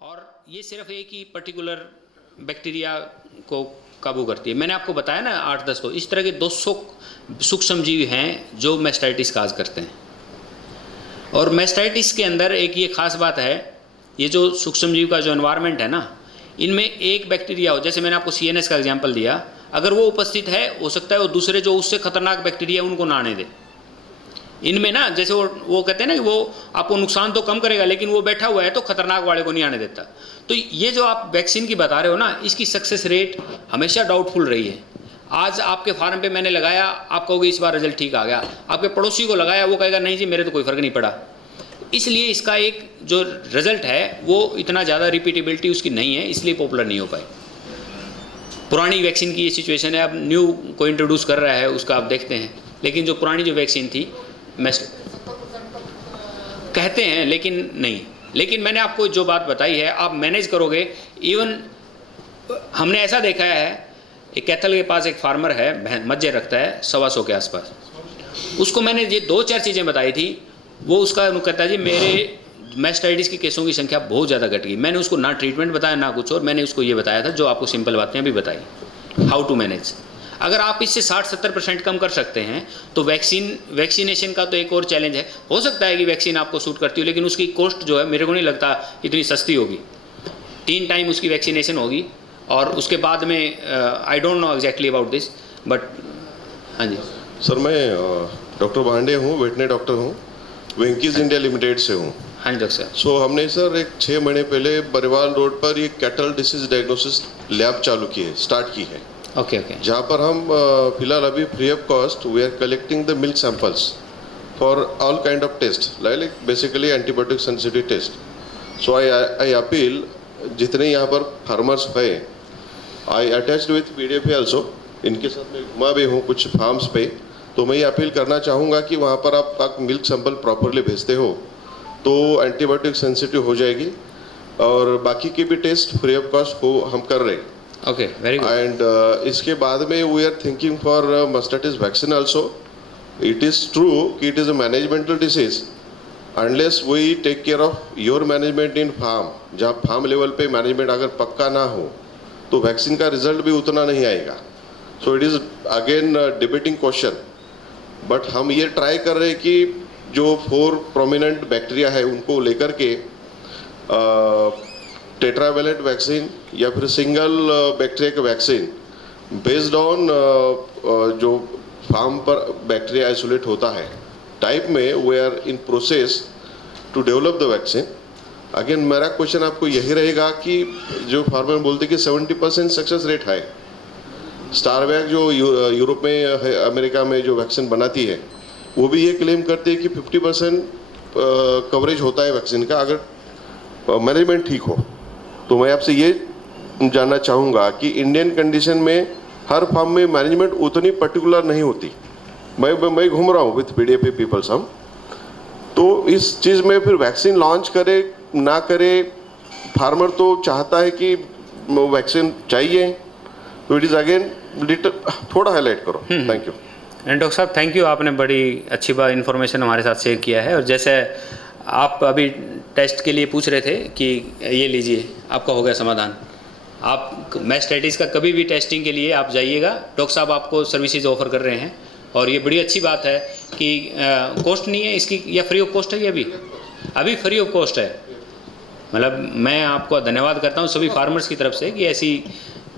और ये सिर्फ एक ही पर्टिकुलर बैक्टीरिया को काबू करती है। मैंने आपको बताया ना 8-10 को, इस तरह के 200 सूक्ष्मजीव हैं जो मैस्टाइटिस काज करते हैं। और मैस्टाइटिस के अंदर एक ये खास बात है, ये जो सूक्ष्मजीव का जो एनवायरनमेंट है ना, इनमें एक बैक्टीरिया हो, जैसे मैंने आपको CNS का एग्जांपल दिया, अगर वो उपस्थित है हो सकता है वो दूसरे जो उससे खतरनाक बैक्टीरिया उनको ना आने दे। इनमें ना जैसे वो कहते हैं ना कि वो आपको नुकसान तो कम करेगा लेकिन वो बैठा हुआ है तो खतरनाक वाले को नहीं आने देता। तो ये जो आप वैक्सीन की बता रहे हो ना, इसकी सक्सेस रेट हमेशा डाउटफुल रही है। आज आपके फार्म पे मैंने लगाया, आप कहोगे इस बार रिजल्ट ठीक आ गया, आपके पड़ोसी को लगाया वो कहेगा नहीं जी मेरे तो कोई फ़र्क नहीं पड़ा। इसलिए इसका एक जो रिजल्ट है वो इतना ज़्यादा रिपीटेबिलिटी उसकी नहीं है, इसलिए पॉपुलर नहीं हो पाई। पुरानी वैक्सीन की ये सिचुएशन है, अब न्यू को इंट्रोड्यूस कर रहा है उसका आप देखते हैं, लेकिन जो पुरानी जो वैक्सीन थी कहते हैं लेकिन नहीं। लेकिन मैंने आपको जो बात बताई है आप मैनेज करोगे। इवन हमने ऐसा देखा है, एक कैथल के पास एक फार्मर है, मज्जे रखता है 125 के आसपास, उसको मैंने ये 2-4 चीज़ें बताई थी, वो उसका कहता है जी मेरे मैस्टाइटिस की केसों की संख्या बहुत ज़्यादा घट गई। मैंने उसको ना ट्रीटमेंट बताया ना कुछ, और मैंने उसको ये बताया था जो आपको सिंपल बातें अभी बताई, हाउ टू मैनेज। अगर आप इससे 60-70% कम कर सकते हैं तो वैक्सीनेशन का तो एक और चैलेंज है। हो सकता है कि वैक्सीन आपको सूट करती हो, लेकिन उसकी कॉस्ट जो है मेरे को नहीं लगता इतनी सस्ती होगी। 3 टाइम उसकी वैक्सीनेशन होगी और उसके बाद में I don't know exactly about this, but हाँ जी सर, मैं डॉक्टर भांडे हूँ, वेटनरी डॉक्टर हूँ, वेंकीज इंडिया लिमिटेड से हूँ। हाँ जी डॉक्टर साहब। सो हमने सर एक 6 महीने पहले बरेवाल रोड पर ये कैटल डिसीज डायग्नोसिस लैब चालू की है, स्टार्ट की है। ओके जहाँ पर हम फिलहाल अभी free of cost we are collecting the milk samples for all kind of test, like basically antibiotic sensitive test. So I appeal जितने यहाँ पर फार्मर्स है, I attached with PDFA also, इनके साथ में घुमा भी हूँ कुछ फार्म्स पे, तो मैं ये अपील करना चाहूँगा कि वहाँ पर आप मिल्क सैंपल प्रॉपरली भेजते हो तो एंटीबायोटिक सेंसिटिव हो जाएगी, और बाकी के भी टेस्ट फ्री ऑफ कॉस्ट हो हम कर रहे हैं। Okay very good. एंड इसके बाद में we are thinking for mastitis vaccine also. It is true कि it is a managemental disease, unless we take care of your management in farm, जहाँ फार्म लेवल पे मैनेजमेंट अगर पक्का ना हो तो वैक्सीन का रिजल्ट भी उतना नहीं आएगा। So it is again debating question, but हम ये ट्राई कर रहे हैं कि जो 4 प्रोमिनेंट बैक्टीरिया है उनको लेकर के टेट्रावैलेंट वैक्सीन या फिर सिंगल बैक्टीरिया का वैक्सीन बेस्ड ऑन जो फार्म पर बैक्टीरिया आइसोलेट होता है टाइप में we are in process to develop the vaccine. Again मेरा क्वेश्चन आपको यही रहेगा कि जो फार्मर बोलते कि 70% सक्सेस रेट है, स्टारवैक जो यूरोप में है, अमेरिका में जो वैक्सीन बनाती है, वो भी ये क्लेम करती है कि 50% कवरेज होता है वैक्सीन का अगर मैनेजमेंट ठीक हो। तो मैं आपसे ये जानना चाहूँगा कि इंडियन कंडीशन में हर फार्म में मैनेजमेंट उतनी पर्टिकुलर नहीं होती। मैं घूम रहा हूँ विथ PDFA पीपल्स हम, तो इस चीज़ में फिर वैक्सीन लॉन्च करे ना करे, फार्मर तो चाहता है कि वैक्सीन चाहिए, तो इट इज़ अगेन थोड़ा हाईलाइट करो। Thank you. एंड डॉक्टर साहब थैंक यू, आपने बड़ी अच्छी बात इन्फॉर्मेशन हमारे साथ शेयर किया है। और जैसे आप अभी टेस्ट के लिए पूछ रहे थे कि ये लीजिए आपका हो गया समाधान। आप मैस्टाइटिस का कभी भी टेस्टिंग के लिए आप जाइएगा, डॉक्टर साहब आपको सर्विसेज ऑफर कर रहे हैं, और ये बड़ी अच्छी बात है कि कॉस्ट नहीं है इसकी, या फ्री ऑफ कॉस्ट है, ये अभी फ्री ऑफ कॉस्ट है। मतलब मैं आपको धन्यवाद करता हूँ सभी फार्मर्स की तरफ से कि ऐसी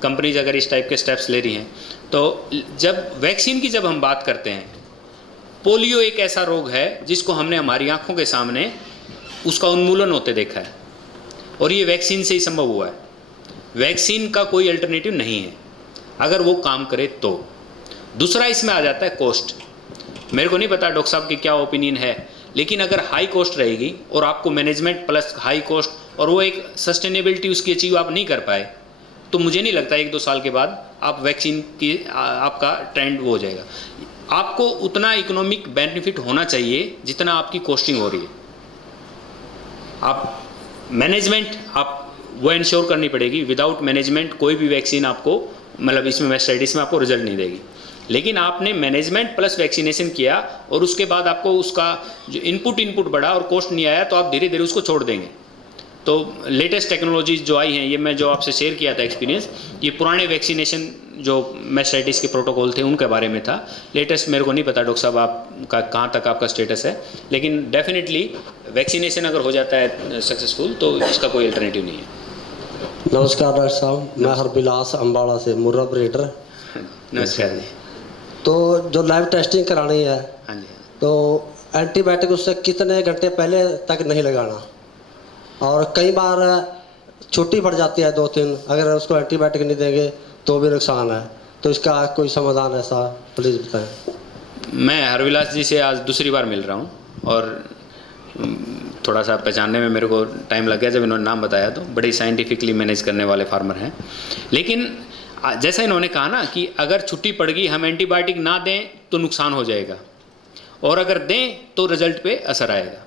कंपनीज अगर इस टाइप के स्टेप्स ले रही हैं। तो जब वैक्सीन की जब हम बात करते हैं, पोलियो एक ऐसा रोग है जिसको हमने हमारी आंखों के सामने उसका उन्मूलन होते देखा है, और ये वैक्सीन से ही संभव हुआ है। वैक्सीन का कोई अल्टरनेटिव नहीं है अगर वो काम करे तो। दूसरा इसमें आ जाता है कॉस्ट। मेरे को नहीं पता डॉक्टर साहब की क्या ओपिनियन है, लेकिन अगर हाई कॉस्ट रहेगी और आपको मैनेजमेंट प्लस हाई कॉस्ट और वो एक सस्टेनेबिलिटी उसकी अचीव आप नहीं कर पाए, तो मुझे नहीं लगता 1-2 साल के बाद आप वैक्सीन की आपका ट्रेंड वो हो जाएगा। आपको उतना इकोनॉमिक बेनिफिट होना चाहिए जितना आपकी कॉस्टिंग हो रही है। आप मैनेजमेंट आप वो इंश्योर करनी पड़ेगी। विदाउट मैनेजमेंट कोई भी वैक्सीन आपको, मतलब इसमें मैस्टाइटिस में आपको रिजल्ट नहीं देगी। लेकिन आपने मैनेजमेंट प्लस वैक्सीनेशन किया और उसके बाद आपको उसका जो इनपुट बढ़ा और कॉस्ट नहीं आया, तो आप धीरे धीरे उसको छोड़ देंगे। तो लेटेस्ट टेक्नोलॉजीज जो आई हैं, ये मैं जो आपसे शेयर किया था एक्सपीरियंस, ये पुराने वैक्सीनेशन जो मैस्टाइटिस के प्रोटोकॉल थे उनके बारे में था। लेटेस्ट मेरे को नहीं पता डॉक्टर साहब आपका कहाँ तक आपका स्टेटस है, लेकिन डेफिनेटली वैक्सीनेशन अगर हो जाता है सक्सेसफुल तो इसका कोई अल्टरनेटिव नहीं है। नमस्कार डॉक्टर साहब, मैं हरबिलास अम्बाड़ा से मुर्रा ऑपरेटर। नमस्कार जी। तो जो लाइव टेस्टिंग करानी है, हाँ जी, तो एंटीबायोटिक उससे कितने घंटे पहले तक नहीं लगाना, और कई बार छुट्टी पड़ जाती है 2-3, अगर उसको एंटीबायोटिक नहीं देंगे तो भी नुकसान है, तो इसका कोई समाधान ऐसा प्लीज़ बताएं। मैं हरविलास जी से आज दूसरी बार मिल रहा हूँ और थोड़ा सा पहचानने में मेरे को टाइम लग गया जब इन्होंने नाम बताया, तो बड़ी साइंटिफिकली मैनेज करने वाले फार्मर हैं। लेकिन जैसा इन्होंने कहा ना कि अगर छुट्टी पड़ गई, हम एंटीबायोटिक ना दें तो नुकसान हो जाएगा, और अगर दें तो रिजल्ट पे असर आएगा,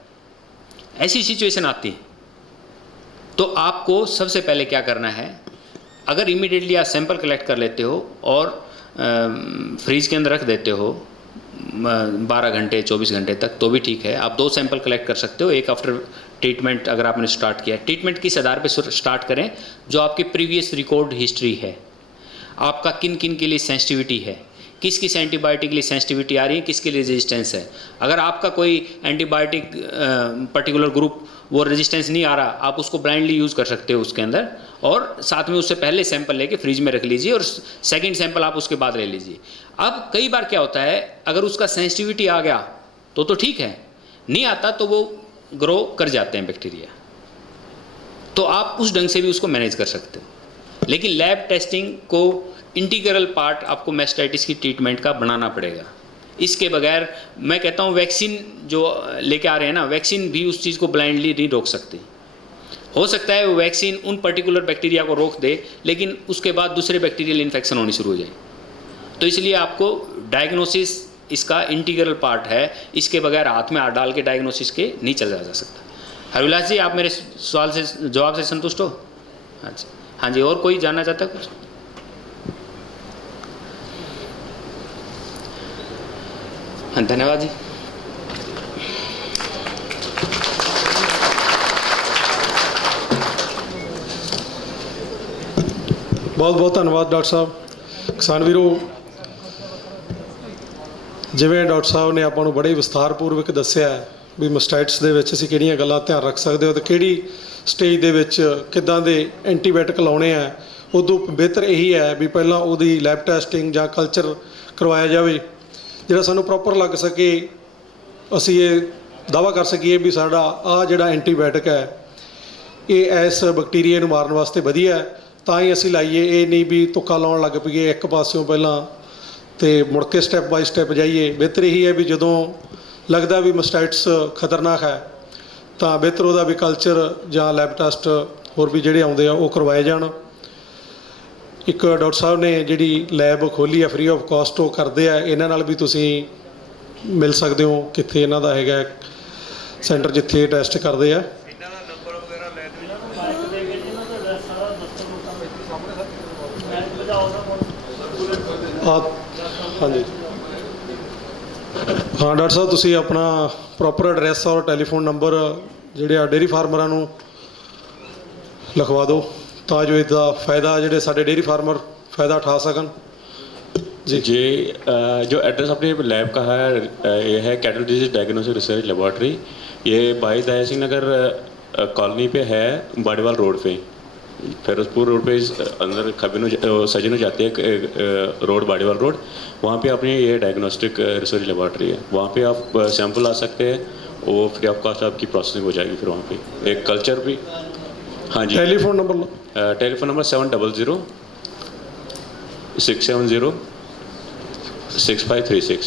ऐसी सिचुएशन आती है। तो आपको सबसे पहले क्या करना है, अगर इमीडिएटली आप सैंपल कलेक्ट कर लेते हो और फ्रीज के अंदर रख देते हो 12 घंटे 24 घंटे तक, तो भी ठीक है। आप 2 सैंपल कलेक्ट कर सकते हो, एक आफ्टर ट्रीटमेंट अगर आपने स्टार्ट किया। ट्रीटमेंट किस आधार पे स्टार्ट करें, जो आपकी प्रीवियस रिकॉर्ड हिस्ट्री है, आपका किन किन के लिए सेंसिटिविटी है, किस किस एंटीबायोटिक के लिए सेंसिटिविटी आ रही है, किसके लिए रेजिस्टेंस है। अगर आपका कोई एंटीबायोटिक पर्टिकुलर ग्रुप वो रेजिस्टेंस नहीं आ रहा, आप उसको ब्लाइंडली यूज़ कर सकते हो उसके अंदर, और साथ में उससे पहले सैंपल लेके फ्रिज में रख लीजिए और सेकंड सैंपल आप उसके बाद ले लीजिए। अब कई बार क्या होता है, अगर उसका सेंसिटिविटी आ गया तो ठीक है, नहीं आता तो वो ग्रो कर जाते हैं बैक्टीरिया, तो आप उस ढंग से भी उसको मैनेज कर सकते हो। लेकिन लैब टेस्टिंग को इंटीग्रल पार्ट आपको मैस्टाइटिस की ट्रीटमेंट का बनाना पड़ेगा। इसके बगैर मैं कहता हूँ वैक्सीन जो लेके आ रहे हैं ना, वैक्सीन भी उस चीज़ को ब्लाइंडली नहीं रोक सकती। हो सकता है वो वैक्सीन उन पर्टिकुलर बैक्टीरिया को रोक दे, लेकिन उसके बाद दूसरे बैक्टीरियल इन्फेक्शन होनी शुरू हो जाए। तो इसलिए आपको डायग्नोसिस इसका इंटीग्रल पार्ट है, इसके बगैर हाथ में हाथ डाल के डायग्नोसिस के नहीं चला जा सकता। हरविलास जी, आप मेरे सवाल से जवाब से संतुष्ट हो? अच्छा, हाँ जी, और कोई जानना चाहता है कुछ? हाँ, धन्यवाद जी। बहुत बहुत धन्यवाद डॉक्टर साहब। किसान वीरों, जिवें डॉक्टर साहब ने ਆਪਾਂ ਨੂੰ ਬੜੇ ਵਿਸਥਾਰਪੂਰਵਕ ਦੱਸਿਆ ਵੀ ਮਸਟਾਈਟਸ ਦੇ ਵਿੱਚ ਅਸੀਂ ਕਿਹੜੀਆਂ ਗੱਲਾਂ ਧਿਆਨ ਰੱਖ ਸਕਦੇ ਹੋ ਤੇ ਕਿਹੜੀ ਸਟੇਜ ਦੇ ਵਿੱਚ ਕਿੱਦਾਂ ਦੇ ਐਂਟੀਬਾਇਓਟਿਕ ਲਾਉਣੇ ਆ। ਉਦੋਂ ਬਿਹਤਰ ਇਹੀ ਹੈ ਵੀ ਪਹਿਲਾਂ ਉਹਦੀ ਲੈਬ ਟੈਸਟਿੰਗ ਜਾਂ ਕਲਚਰ ਕਰਵਾਇਆ ਜਾਵੇ, ਜਿਹੜਾ ਸਾਨੂੰ ਪ੍ਰੋਪਰ ਲੱਗ ਸਕੇ, ਅਸੀਂ ਇਹ ਦਾਅਵਾ ਕਰ ਸਕੀਏ ਵੀ ਸਾਡਾ ਆਹ ਜਿਹੜਾ ਐਂਟੀਬਾਇਓਟਿਕ ਹੈ ਇਹ ਇਸ ਬੈਕਟੀਰੀਆ ਨੂੰ ਮਾਰਨ ਵਾਸਤੇ ਵਧੀਆ ਹੈ, ਤਾਂ ਹੀ ਅਸੀਂ ਲਾਈਏ। ਇਹ ਨਹੀਂ ਵੀ ਤੁੱਕਾ ਲਾਉਣ ਲੱਗ ਪਈਏ ਇੱਕ ਪਾਸਿਓਂ ਪਹਿਲਾਂ ਤੇ ਮੁੜ ਕੇ ਸਟੈਪ ਬਾਈ ਸਟੈਪ ਜਾਈਏ। ਬਿਹਤਰ ਇਹੀ ਹੈ ਵੀ ਜਦੋਂ ਲੱਗਦਾ ਵੀ ਮਸਟਾਈਟਸ ਖਤਰਨਾਕ ਹੈ ਤਾਂ ਬਿਹਤਰ ਉਹਦਾ ਵੀ ਕਲਚਰ ਜਾਂ ਲੈਬ ਟੈਸਟ ਹੋਰ ਵੀ ਜਿਹੜੇ ਆਉਂਦੇ ਆ ਉਹ ਕਰਵਾਏ ਜਾਣ। ਇੱਕ ਡਾਕਟਰ ਸਾਹਿਬ ਨੇ ਜਿਹੜੀ ਲੈਬ ਖੋਲ੍ਹੀ ਆ ਫ੍ਰੀ ਆਫ ਕਾਸਟ, ਉਹ ਕਰਦੇ ਆ। ਇਹਨਾਂ ਨਾਲ ਵੀ ਤੁਸੀਂ ਮਿਲ ਸਕਦੇ ਹੋ, ਕਿੱਥੇ ਇਹਨਾਂ ਦਾ ਹੈਗਾ ਸੈਂਟਰ ਜਿੱਥੇ ਟੈਸਟ ਕਰਦੇ ਆ। हाँ जी, हाँ डॉक्टर साहब, तुसी अपना प्रॉपर एड्रैस और टैलीफोन नंबर ਜਿਹੜੇ ਆ ਡੇਅਰੀ ਫਾਰਮਰਾਂ ਨੂੰ ਲਿਖਵਾ ਦਿਓ ਤਾਂ ਜੋ ਇਹਦਾ फ़ायदा ਜਿਹੜੇ ਸਾਡੇ ਡੇਅਰੀ फार्मर फ़ायदा उठा सकन। जी जो एड्रेस अपने लैब का है ये है cattle disease diagnostic research laboratory. ये भाई दया सिंह नगर कॉलोनी पे है, बाड़ीवाल रोड पे, फिरोजपुर रोड पे अंदर खबीनो सजनो जाते हैं रोड, बाड़ीवाल रोड, वहाँ पे अपनी ये डायग्नोस्टिक रिसर्च लेबॉर्ट्री है। वहाँ पे आप सैंपल ला सकते हैं, वो फ्री ऑफ कॉस्ट आपकी प्रोसेसिंग हो जाएगी। फिर वहाँ पे एक कल्चर भी। हाँ जी, टेलीफोन नंबर टेलीफोन नंबर 700 670 6536।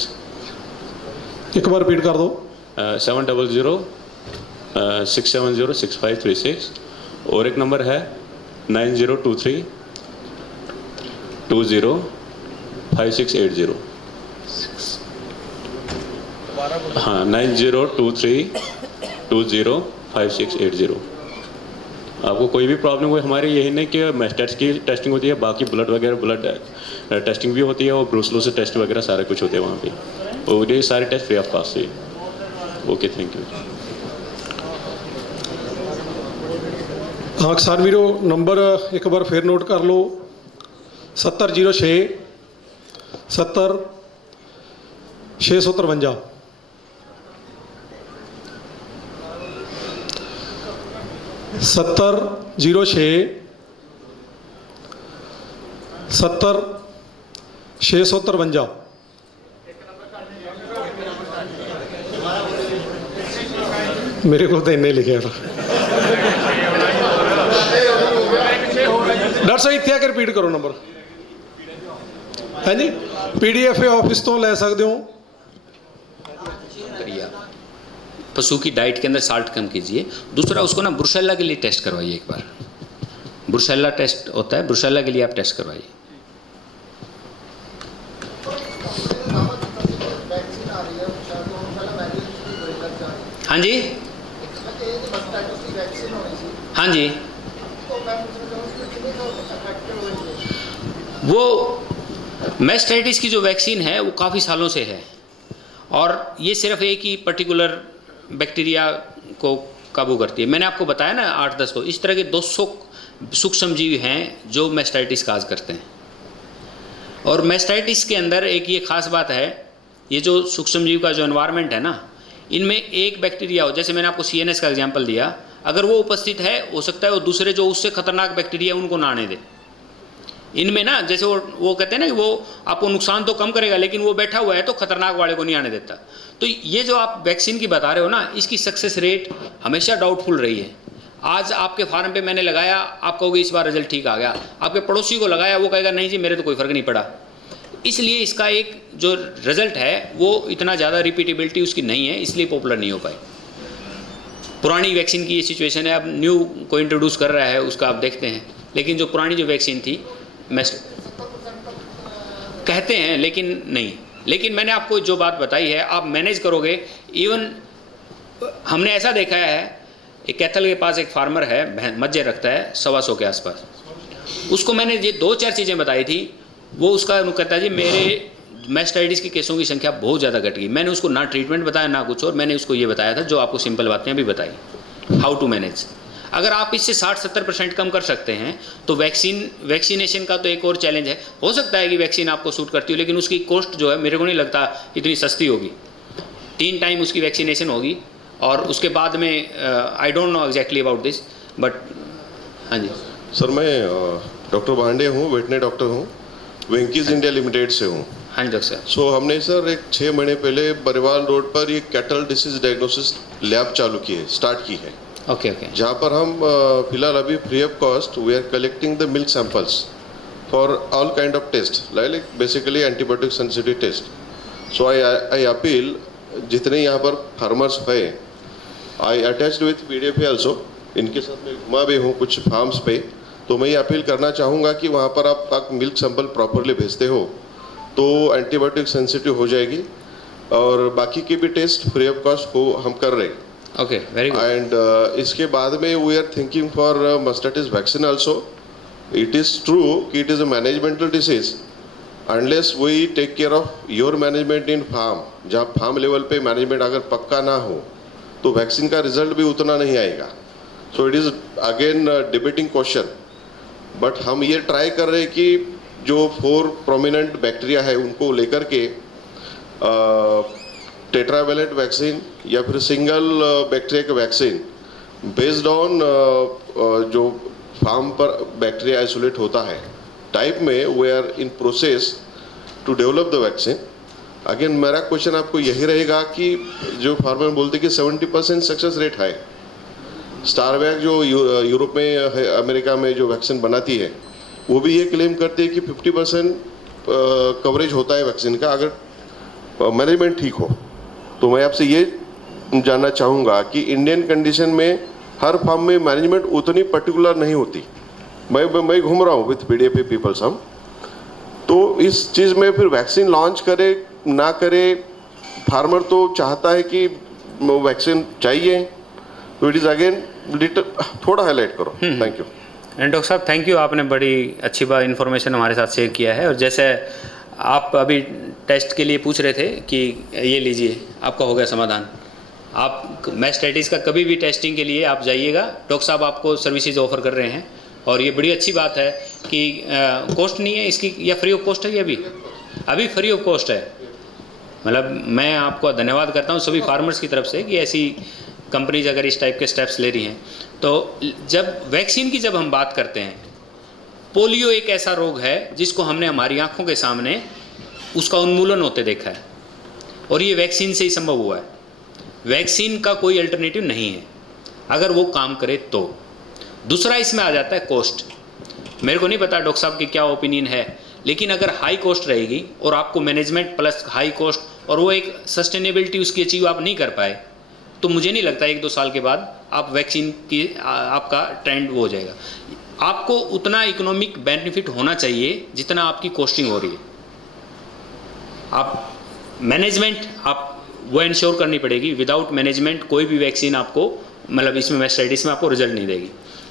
एक बार रिपीट कर दो। 700 670 6536। और एक नंबर है 9023 20 5680। हाँ, 9023 20 5680। आपको कोई भी प्रॉब्लम हो, हमारी यही नहीं कि मैस्टेट्स की टेस्टिंग होती है, बाकी ब्लड वगैरह ब्लड टेस्टिंग भी होती है और ब्रूसलोसिस टेस्ट वगैरह सारा कुछ होते हैं वहाँ पे। और ये सारे टेस्ट फ्री ऑफ कॉस्ट है। Okay, thank you. हाँ किसान वीरो, नंबर एक बार फिर नोट कर लो, 7006 70 653। 7006 70 653। मेरे को तो इन्ने लिखे डॉक्टर साहब इतने आके रिपीट करो नंबर। है जी, PDF ऑफिस तो ले सकते हो। पशु की डाइट के अंदर साल्ट कम कीजिए। दूसरा, उसको ना ब्रुसेल्ला के लिए टेस्ट करवाइए एक बार। ब्रुसेल्ला टेस्ट होता है, ब्रुसेल्ला के लिए आप टेस्ट करवाइए। हाँ जी, हाँ जी, वो मैस्टाइटिस की जो वैक्सीन है वो काफ़ी सालों से है, और ये सिर्फ एक ही पर्टिकुलर बैक्टीरिया को काबू करती है। मैंने आपको बताया ना 8-10 को, इस तरह के 200 सूक्ष्मजीव हैं जो मैस्टाइटिस काज करते हैं। और मैस्टाइटिस के अंदर एक ये खास बात है, ये जो सूक्ष्मजीव का जो एनवायरनमेंट है ना, इनमें एक बैक्टीरिया हो, जैसे मैंने आपको CNS का एग्जांपल दिया, अगर वो उपस्थित है, हो सकता है वो दूसरे जो उससे खतरनाक बैक्टीरिया उनको ना आने दे। इनमें ना, जैसे वो कहते हैं ना कि वो आपको नुकसान तो कम करेगा, लेकिन वो बैठा हुआ है तो खतरनाक वाले को नहीं आने देता। तो ये जो आप वैक्सीन की बता रहे हो ना, इसकी सक्सेस रेट हमेशा डाउटफुल रही है। आज आपके फार्म पे मैंने लगाया, आप कहोगे इस बार रिजल्ट ठीक आ गया, आपके पड़ोसी को लगाया, वो कहेगा नहीं जी मेरे तो कोई फ़र्क नहीं पड़ा। इसलिए इसका एक जो रिजल्ट है वो इतना ज़्यादा रिपीटेबिलिटी उसकी नहीं है, इसलिए पॉपुलर नहीं हो पाई। पुरानी वैक्सीन की ये सिचुएशन है, अब न्यू को इंट्रोड्यूस कर रहा है, उसका आप देखते हैं। लेकिन जो पुरानी जो वैक्सीन थी कहते हैं, लेकिन नहीं। लेकिन मैंने आपको जो बात बताई है, आप मैनेज करोगे। इवन हमने ऐसा देखा है, एक कैथल के पास एक फार्मर है, मज्जे रखता है 125 के आसपास, उसको मैंने ये 2-4 चीज़ें बताई थी, वो उसका कहता है जी मेरे मैस्टाइटिस के केसों की संख्या बहुत ज़्यादा घट गई। मैंने उसको ना ट्रीटमेंट बताया ना कुछ, और मैंने उसको ये बताया था जो आपको सिंपल बातें अभी बताई, हाउ टू मैनेज। अगर आप इससे 60-70% कम कर सकते हैं तो वैक्सीनेशन का तो एक और चैलेंज है। हो सकता है कि वैक्सीन आपको सूट करती हो, लेकिन उसकी कॉस्ट जो है मेरे को नहीं लगता इतनी सस्ती होगी। 3 टाइम उसकी वैक्सीनेशन होगी, और उसके बाद में I don't know exactly about this, but हाँ जी सर, मैं डॉक्टर भांडे हूँ, वेटनरी डॉक्टर हूँ, वेंकीज इंडिया लिमिटेड से हूँ। हाँ जी डॉक्टर साहब। सो हमने सर एक 6 महीने पहले बरेवाल रोड पर ये कैटल डिसीज डायग्नोसिस लैब चालू की है, स्टार्ट की है। Okay okay. जहाँ पर हम फिलहाल अभी free of cost we are collecting the milk samples for all kind of test, like basically antibiotic sensitive test. So I appeal जितने यहाँ पर फार्मर्स है, I attached with PDF also, इनके साथ मैं घुमा भी हूँ कुछ फार्म्स पे, तो मैं ये अपील करना चाहूँगा कि वहाँ पर आप मिल्क सैंपल प्रॉपरली भेजते हो तो एंटीबायोटिक सेंसिटिव हो जाएगी, और बाकी के भी टेस्ट फ्री ऑफ कॉस्ट को हम कर रहे हैं। Okay, very good. एंड इसके बाद में we are thinking for mastitis vaccine also. It is true कि it is a managemental disease, unless we take care of your management in farm, जहाँ फार्म लेवल पे मैनेजमेंट अगर पक्का ना हो तो वैक्सीन का रिजल्ट भी उतना नहीं आएगा। So it is again debating question, but हम ये ट्राई कर रहे हैं कि जो 4 प्रोमिनेंट बैक्टीरिया है उनको लेकर के टेट्रावैलेंट वैक्सीन या फिर सिंगल बैक्टीरिया का वैक्सीन बेस्ड ऑन जो फार्म पर बैक्टीरिया आइसोलेट होता है टाइप में we are in process to develop the vaccine. Again मेरा क्वेश्चन आपको यही रहेगा कि जो फार्मर बोलते कि 70% सक्सेस रेट है, स्टारवैक जो यूरोप में है, अमेरिका में जो वैक्सीन बनाती है, वो भी ये क्लेम करते हैं कि 50% कवरेज होता है वैक्सीन का अगर मैनेजमेंट ठीक हो। तो मैं आपसे ये जानना चाहूँगा कि इंडियन कंडीशन में हर फार्म में मैनेजमेंट उतनी पर्टिकुलर नहीं होती। मैं घूम रहा हूँ विथ PDF पीपल्स हम, तो इस चीज़ में फिर वैक्सीन लॉन्च करे ना करे, फार्मर तो चाहता है कि वैक्सीन चाहिए, तो इट इज़ अगेन थोड़ा हाईलाइट करो। Thank you. एंड डॉक्टर साहब थैंक यू, आपने बड़ी अच्छी बात इन्फॉर्मेशन हमारे साथ शेयर किया है। और जैसे आप अभी टेस्ट के लिए पूछ रहे थे कि ये लीजिए आपका हो गया समाधान, आप मैस्टाइटिस का कभी भी टेस्टिंग के लिए आप जाइएगा, डॉक्टर साहब आपको सर्विसेज ऑफर कर रहे हैं और ये बड़ी अच्छी बात है कि कॉस्ट नहीं है इसकी, या फ्री ऑफ कॉस्ट है ये अभी फ्री ऑफ कॉस्ट है। मतलब मैं आपको धन्यवाद करता हूँ सभी फार्मर्स की तरफ से कि ऐसी कंपनीज अगर इस टाइप के स्टेप्स ले रही हैं। तो जब वैक्सीन की जब हम बात करते हैं, पोलियो एक ऐसा रोग है जिसको हमने हमारी आंखों के सामने उसका उन्मूलन होते देखा है और ये वैक्सीन से ही संभव हुआ है। वैक्सीन का कोई अल्टरनेटिव नहीं है अगर वो काम करे तो। दूसरा इसमें आ जाता है कॉस्ट। मेरे को नहीं पता डॉक्टर साहब की क्या ओपिनियन है, लेकिन अगर हाई कॉस्ट रहेगी और आपको मैनेजमेंट प्लस हाई कॉस्ट और वो एक सस्टेनेबिलिटी उसकी अचीव आप नहीं कर पाए, तो मुझे नहीं लगता 1-2 साल के बाद आप वैक्सीन की आपका ट्रेंड वो हो जाएगा। आपको उतना इकोनॉमिक बेनिफिट होना चाहिए जितना आपकी कॉस्टिंग हो रही है। आप मैनेजमेंट आप वो इंश्योर करनी पड़ेगी। विदाउट मैनेजमेंट कोई भी वैक्सीन आपको मतलब इसमें मैस्टाइटिस में आपको रिजल्ट नहीं देगी।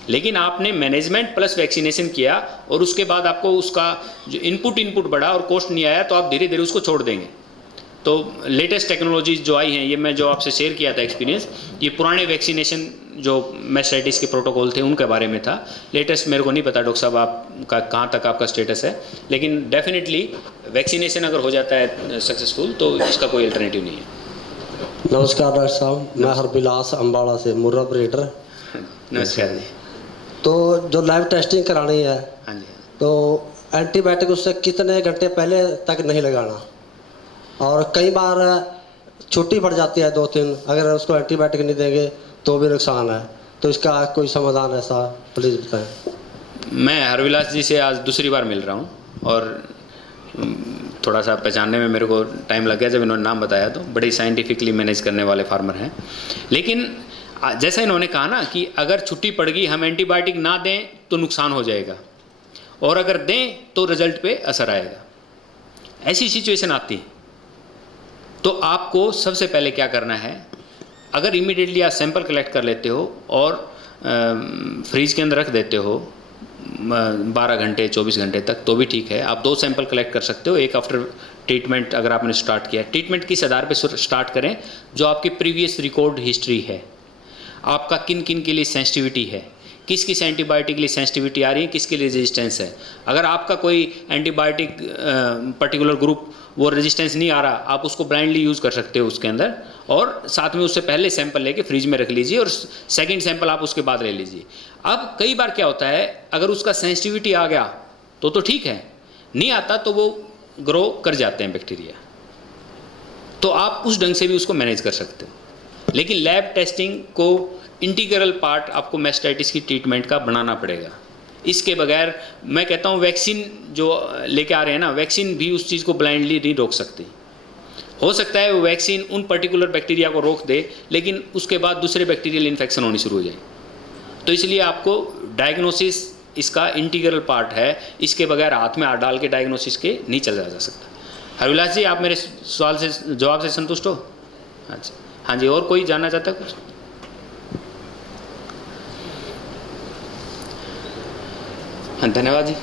लेकिन आपने मैनेजमेंट प्लस वैक्सीनेशन किया और उसके बाद आपको उसका जो इनपुट बढ़ा और कॉस्ट नहीं आया, तो आप धीरे धीरे उसको छोड़ देंगे। तो लेटेस्ट टेक्नोलॉजीज जो आई हैं, ये मैं जो आपसे शेयर किया था एक्सपीरियंस, ये पुराने वैक्सीनेशन जो मैस्टाइटिस के प्रोटोकॉल थे उनके बारे में था। लेटेस्ट मेरे को नहीं पता डॉक्टर साहब आपका कहाँ तक आपका स्टेटस है, लेकिन डेफिनेटली वैक्सीनेशन अगर हो जाता है सक्सेसफुल तो इसका कोई अल्टरनेटिव नहीं है। नमस्कार डॉक्टर साहब, मैं हरबिलास अम्बाड़ा से मुर्रा ऑपरेटर। नमस्कार जी। तो जो लैब टेस्टिंग करानी है, हाँ जी, तो एंटीबायोटिक उससे कितने घंटे पहले तक नहीं लगाना, और कई बार छुट्टी पड़ जाती है 2-3, अगर उसको एंटीबायोटिक नहीं देंगे तो भी नुकसान है। तो इसका कोई समाधान ऐसा प्लीज़ बताएं। मैं हरविलास जी से आज दूसरी बार मिल रहा हूँ और थोड़ा सा पहचानने में मेरे को टाइम लग गया। जब इन्होंने नाम बताया तो बड़ी साइंटिफिकली मैनेज करने वाले फार्मर हैं। लेकिन जैसा इन्होंने कहा ना कि अगर छुट्टी पड़ गई, हम एंटीबायोटिक ना दें तो नुकसान हो जाएगा, और अगर दें तो रिजल्ट पे असर आएगा। ऐसी सिचुएशन आती है तो आपको सबसे पहले क्या करना है, अगर इमीडिएटली आप सैंपल कलेक्ट कर लेते हो और फ्रीज के अंदर रख देते हो 12 घंटे 24 घंटे तक, तो भी ठीक है। आप 2 सैंपल कलेक्ट कर सकते हो, एक आफ्टर ट्रीटमेंट अगर आपने स्टार्ट किया। ट्रीटमेंट किस आधार पे स्टार्ट करें, जो आपकी प्रीवियस रिकॉर्ड हिस्ट्री है, आपका किन किन के लिए सेंसिटिविटी है, किस किस एंटीबायोटिक के लिए सेंसिटिविटी आ रही है, किसके लिए रेजिस्टेंस है। अगर आपका कोई एंटीबायोटिक पर्टिकुलर ग्रुप वो रेजिस्टेंस नहीं आ रहा, आप उसको ब्लाइंडली यूज़ कर सकते हो उसके अंदर, और साथ में उससे पहले सैंपल लेके फ्रिज में रख लीजिए और सेकंड सैंपल आप उसके बाद ले लीजिए। अब कई बार क्या होता है, अगर उसका सेंसिटिविटी आ गया तो ठीक है, नहीं आता तो वो ग्रो कर जाते हैं बैक्टीरिया, तो आप उस ढंग से भी उसको मैनेज कर सकते हो। लेकिन लैब टेस्टिंग को इंटीग्रल पार्ट आपको मैस्टाइटिस की ट्रीटमेंट का बनाना पड़ेगा। इसके बगैर मैं कहता हूँ वैक्सीन जो लेके आ रहे हैं ना, वैक्सीन भी उस चीज़ को ब्लाइंडली नहीं रोक सकती। हो सकता है वो वैक्सीन उन पर्टिकुलर बैक्टीरिया को रोक दे, लेकिन उसके बाद दूसरे बैक्टीरियल इन्फेक्शन होनी शुरू हो जाए। तो इसलिए आपको डायग्नोसिस इसका इंटीग्रल पार्ट है, इसके बगैर हाथ में हाथ डाल के डायग्नोसिस के नहीं चला जा सकता। हरविलास जी, आप मेरे सवाल से जवाब से संतुष्ट हो? अच्छा, हाँ जी, और कोई जानना चाहता है कुछ? हाँ, धन्यवाद जी।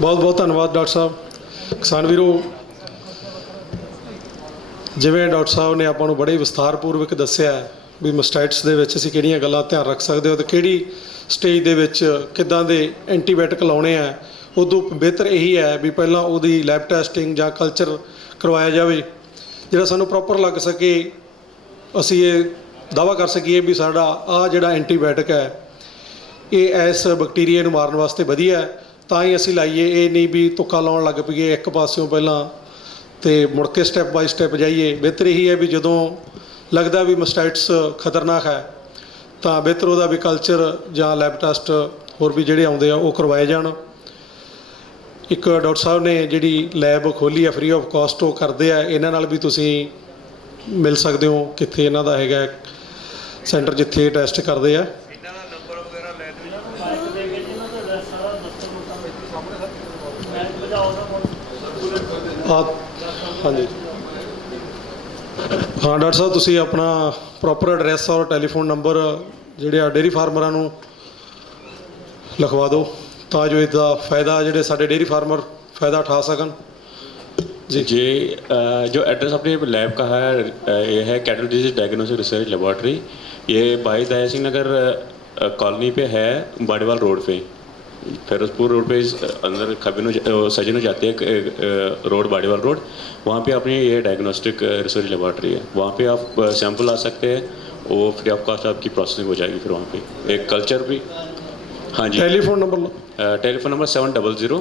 बहुत बहुत धन्यवाद डॉक्टर साहब। किसान वीरो, जिवें डॉक्टर साहब ने ਆਪਾਂ ਨੂੰ ਬੜੇ ਵਿਸਥਾਰਪੂਰਵਕ ਦੱਸਿਆ ਵੀ ਮਸਟਾਈਟਸ ਦੇ ਵਿੱਚ ਅਸੀਂ ਕਿਹੜੀਆਂ ਗੱਲਾਂ ਧਿਆਨ ਰੱਖ ਸਕਦੇ ਹੋ ਤੇ ਕਿਹੜੀ ਸਟੇਜ ਦੇ ਵਿੱਚ ਕਿੱਦਾਂ ਦੇ ਐਂਟੀਬਾਇਓਟਿਕ ਲਾਉਣੇ ਆ। ਉਦੋਂ ਬਿਹਤਰ ਇਹੀ ਹੈ ਵੀ ਪਹਿਲਾਂ ਉਹਦੀ ਲੈਬ ਟੈਸਟਿੰਗ ਜਾਂ ਕਲਚਰ ਕਰਵਾਇਆ ਜਾਵੇ, ਜਿਹੜਾ ਸਾਨੂੰ ਪ੍ਰੋਪਰ ਲੱਗ ਸਕੇ, ਅਸੀਂ ਇਹ ਦਾਅਵਾ ਕਰ ਸਕੀਏ ਵੀ ਸਾਡਾ ਆਹ ਜਿਹੜਾ ਐਂਟੀਬਾਇਓਟਿਕ ਹੈ ਇਹ ਇਸ ਬੈਕਟੀਰੀਆ ਨੂੰ ਮਾਰਨ ਵਾਸਤੇ ਵਧੀਆ ਹੈ, ਤਾਂ ਹੀ ਅਸੀਂ ਲਾਈਏ। ਇਹ ਨਹੀਂ ਵੀ ਤੁੱਕਾ ਲਾਉਣ ਲੱਗ ਪਈਏ ਇੱਕ ਪਾਸਿਓਂ ਪਹਿਲਾਂ ਤੇ ਮੁੜ ਕੇ ਸਟੈਪ ਬਾਈ ਸਟੈਪ ਜਾਈਏ। ਬਿਹਤਰ ਇਹੀ ਹੈ ਵੀ ਜਦੋਂ ਲੱਗਦਾ ਵੀ ਮਸਟਾਈਟਸ ਖਤਰਨਾਕ ਹੈ ਤਾਂ ਬਿਹਤਰ ਉਹਦਾ ਵੀ ਕਲਚਰ ਜਾਂ ਲੈਬ ਟੈਸਟ ਹੋਰ ਵੀ ਜਿਹੜੇ ਆਉਂਦੇ ਆ ਉਹ ਕਰਵਾਏ ਜਾਣ। ਇੱਕ ਡਾਕਟਰ ਸਾਹਿਬ ਨੇ ਜਿਹੜੀ ਲੈਬ ਖੋਲ੍ਹੀ ਆ ਫ੍ਰੀ ਆਫ ਕਾਸਟ, ਉਹ ਕਰਦੇ ਆ। ਇਹਨਾਂ ਨਾਲ ਵੀ ਤੁਸੀਂ ਮਿਲ ਸਕਦੇ ਹੋ, ਕਿੱਥੇ ਇਹਨਾਂ ਦਾ ਹੈਗਾ ਸੈਂਟਰ ਜਿੱਥੇ ਟੈਸਟ ਕਰਦੇ ਆ। ਹਾਂਜੀ ਹਾਂ ਡਾਕਟਰ ਸਾਹਿਬ, ਤੁਸੀਂ ਆਪਣਾ ਪ੍ਰੋਪਰ ਐਡਰੈਸ ਔਰ ਟੈਲੀਫੋਨ ਨੰਬਰ ਜਿਹੜੇ ਆ ਡੇਅਰੀ ਫਾਰਮਰਾਂ ਨੂੰ ਲਿਖਵਾ ਦਿਓ ਤਾਂ ਜੋ ਇਹਦਾ ਫਾਇਦਾ ਜਿਹੜੇ ਸਾਡੇ ਡੇਅਰੀ ਫਾਰਮਰ ਫਾਇਦਾ ਉਠਾ ਸਕਣ जी जी जो एड्रेस अपने लैब का है ये है cattle disease diagnostic research laboratory. ये भाई दया सिंह नगर कॉलोनी पे है, बाड़ीवाल रोड पे, फिरोजपुर रोड पे अंदर खबिनो सजनो जाती है रोड, बाड़ीवाल रोड, वहाँ पे अपनी ये डायग्नोस्टिक रिसर्च लेबॉर्ट्री है। वहाँ पे आप सैंपल ला सकते हैं, वो फ्री ऑफ कॉस्ट आपकी प्रोसेसिंग हो जाएगी। फिर वहाँ पे एक कल्चर भी। हाँ जी, टेलीफोन नंबर लो। Telephone number 700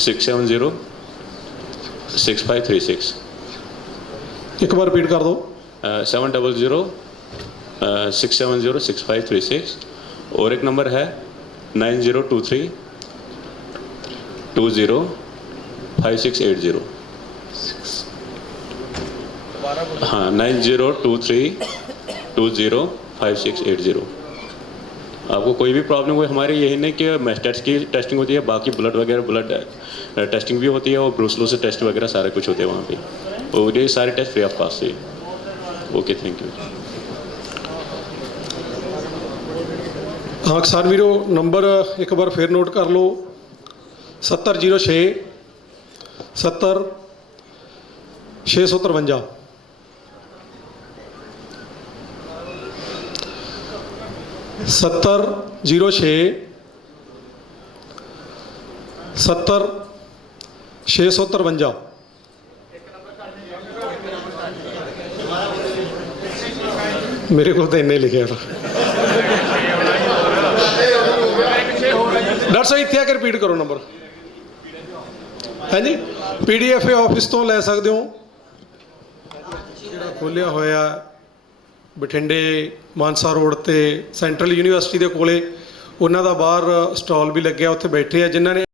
670 6536। एक बार रिपीट कर दो। 700 670 6536। और एक नंबर है 9023 20 5680। हाँ, 9023 20 5680। आपको कोई भी प्रॉब्लम हुई, हमारी यही नहीं कि मैस्टेट्स की टेस्टिंग होती है, बाकी ब्लड वगैरह ब्लड टेस्टिंग भी होती है और ब्रूसलोसिस टेस्ट वगैरह सारा कुछ होते हैं वहाँ पे। और ये सारे टेस्ट फ्री ऑफ कॉस्ट है। Okay, thank you. हाँ किसान वीरो, नंबर एक बार फिर नोट कर लो। 7006 70 653। 7006 70 653। मेरे को तो इन्ने लिखे डॉक्टर साहब इतने आके रिपीट करो नंबर। है जी, PDFA ऑफिस तो लै सकते हो, खोलिया होया बठिंडे मानसा रोड ते सेंट्रल यूनिवर्सिटी के कोले, उन्हों का बाहर स्टॉल भी लग्या, उत्थे बैठे हैं जिन्होंने